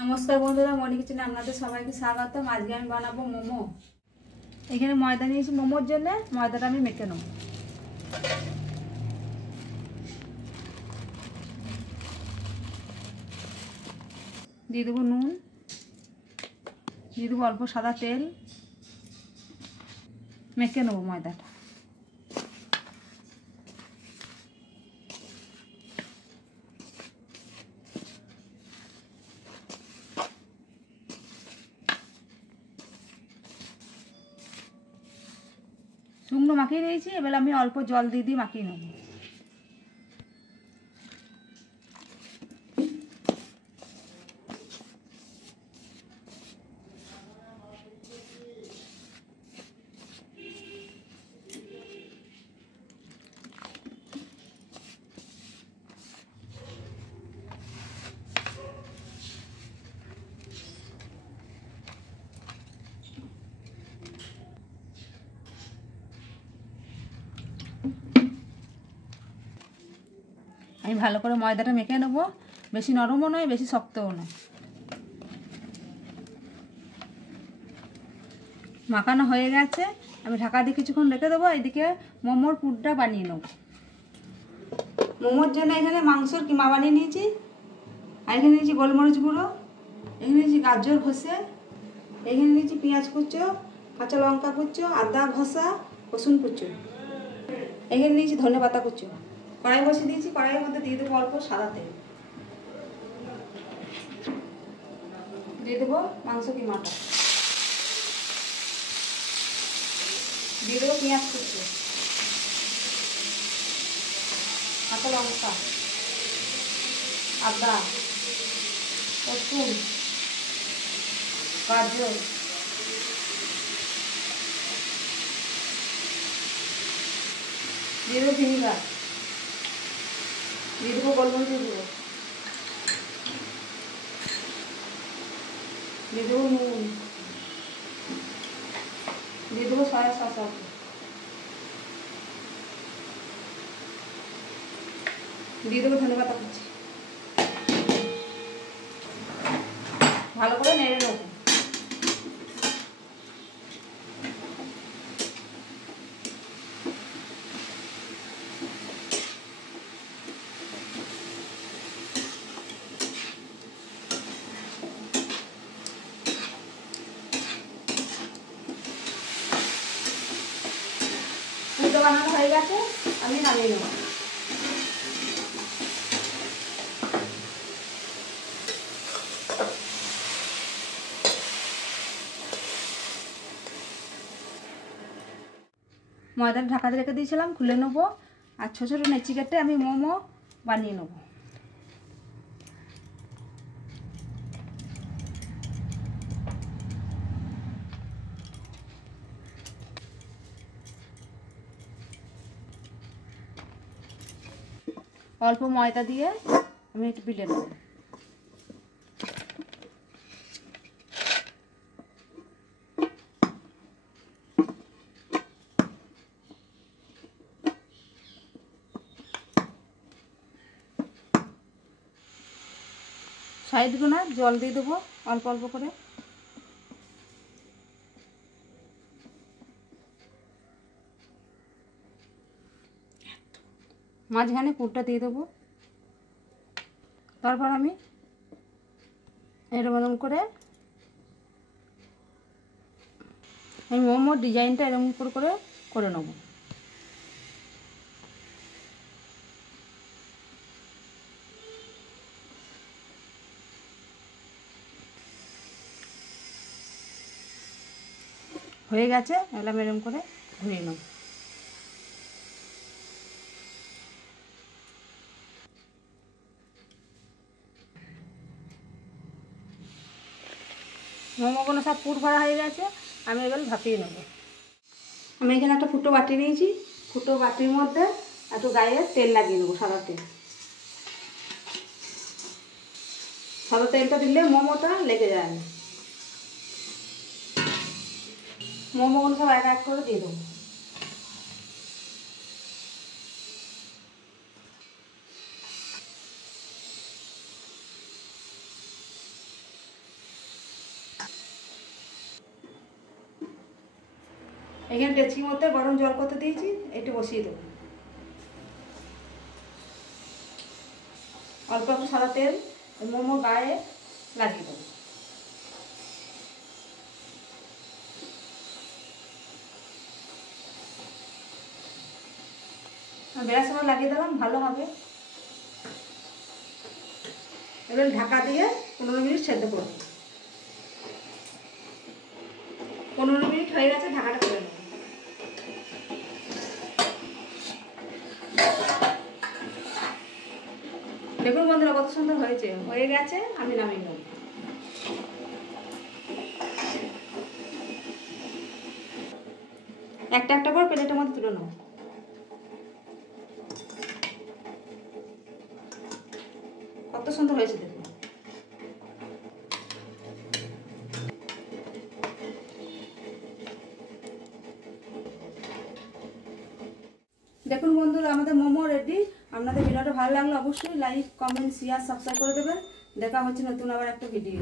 নমস্কার বন্ধুরা, মনি কিচেনে আপনাদের সবাইকে স্বাগতম। আজকে আমি বানাবো মোমো। এখানে ময়দা নিয়েছি মোমোর জন্য। ময়দাটা আমি মেখে নেব। দিয়ে দেবো নুন, দিয়ে দেবো অল্প সাদা তেল, মেখে নেবো ময়দাটা। শুকনো মাখিয়ে নিয়েছি, এবার আমি অল্প জল দিয়ে মাখিয়ে নেব। আমি ভালো করে ময়দাটা মেখে নেবো, বেশি নরমও নয় বেশি শক্তও নয়। মাখানো হয়ে গেছে, আমি ঢাকা দিয়ে কিছুক্ষণ রেখে দেবো। এদিকে মোমোর পুরটা বানিয়ে নেব। মোমোর জন্য এখানে মাংসর কিমা বানিয়ে নিয়েছি। আর এখানে নিয়েছি গোলমরিচ গুঁড়ো, এখানে নিয়েছি গাজর ঘষে, এখানে নিয়েছি পেঁয়াজ কুচো, কাঁচা লঙ্কা কুচো, আদা ঘষা, রসুন কুচো, এখানে নিয়েছি ধনে পাতা কুচো। কড়াই বসিয়ে দিয়েছি, কড়াইয়ের মধ্যে দিয়ে দেবো অল্প সাদা তেল, দিয়ে দেবো মাংস কিমাটা, দিয়ে দেবো পেঁয়াজ কুচো, কাঁচা লঙ্কা, আদা, রসুন, গাজর, দিয়ে দেবো ভিনিগার, দিয়ে দেবো গোলমরিচের গুঁড়ো, দিয়ে দেবো নুন, দিয়ে দেবো সয়া সস, দিয়ে দেবো ধনে পাতা কুচি। ভালো করে নেড়ে নেবো। পুরো বানানো হয়ে গেছে, আমি নামিয়ে নেব। ময়দাটা ঢাকাতে রেখে দিয়েছিলাম, খুলে নেবো। আর ছোটো ছোটো নেচি কেটে আমি মোমো বানিয়ে নেব। অল্প ময়দা দিয়ে আমি একটু বিলে নেব। সাইডগুলো জল দিয়ে দেবো অল্প অল্প করে। মাঝখানে পুরটা দিয়ে দেবো। তারপর আমি এরকম করে আমি মোমোর ডিজাইনটা এরকম করে করে নেব। হয়ে গেছে, এবার আমি এরকম করে ঘুরিয়ে নেব। মোমোগুলো সব পুর ভরা হয়ে গেছে, আমি এগুলো ভাপিয়ে নেব। আমি এখানে একটা ফুটো বাটি নিয়েছি, ফুটো বাটির মধ্যে একটু গায়ে তেল লাগিয়ে দেবো, সাদা তেল। সাদা তেলটা দিলে মোমোটা লেগে যায় না। মোমোগুলো সব এক এক করে দিয়ে দেবো। এখানে ডেচকির মধ্যে গরম জল করতে দিয়েছি, একটু বসিয়ে দেবো। অল্প অল্প সাদা তেল মোমো গায়ে লাগিয়ে দেবো। বেড়ার সময় লাগিয়ে দিলাম, ভালো হবে। এবার ঢাকা দিয়ে 15 মিনিট সেদ্ধ করব। 15 মিনিট হয়ে গেছে, ঢাকাটা খুলে নেব। দেখুন বন্ধুরা কত সুন্দর হয়েছে, হয়ে গেছে, আমি নামিয়ে নেব। একটা একটা করে প্লেটের মধ্যে তুলে নেব। কত সুন্দর হয়েছে দেখুন। দেখুন বন্ধুরা আমাদের মোমো রেডি। আপনাদের ভিডিওটা ভালো লাগলে অবশ্যই লাইক, কমেন্ট, শেয়ার, সাবস্ক্রাইব করে দেবেন। দেখা হচ্ছে নতুন আবার একটা ভিডিও।